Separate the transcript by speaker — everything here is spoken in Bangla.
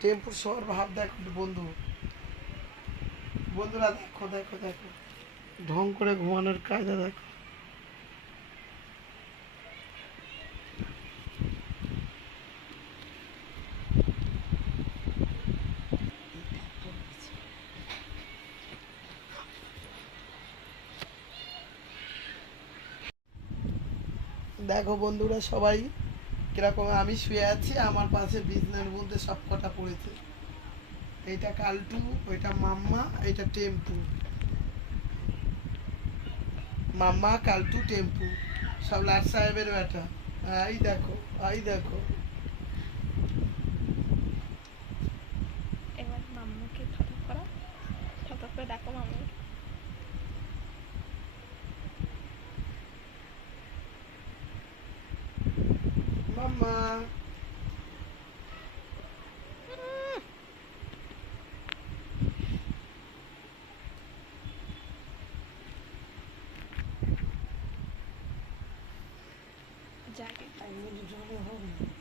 Speaker 1: টেম্পুর শহর ভাব দেখো বন্ধু। বন্ধুরা দেখো দেখো দেখো। ঢং করে ঘুমানোর কায়দা দেখো। দেখো বন্ধুরা সবাই কীরকম আমি শুয়ে আছি, আমার পাশে বিজনেস বলতে সব কটা পড়েছে। এইটা কালটু, ওইটা মাম্মা, এইটা টেম্পু। মাম্মা, কালটু, টেম্পু, সব লাট সাহেবের ব্যাটা। এই দেখো এই দেখো।
Speaker 2: এবার মাম্মাকে ফটো করা ফটো করে ডাকো মাম্মু
Speaker 1: Mama.
Speaker 2: Jacket.
Speaker 1: I need to draw the home.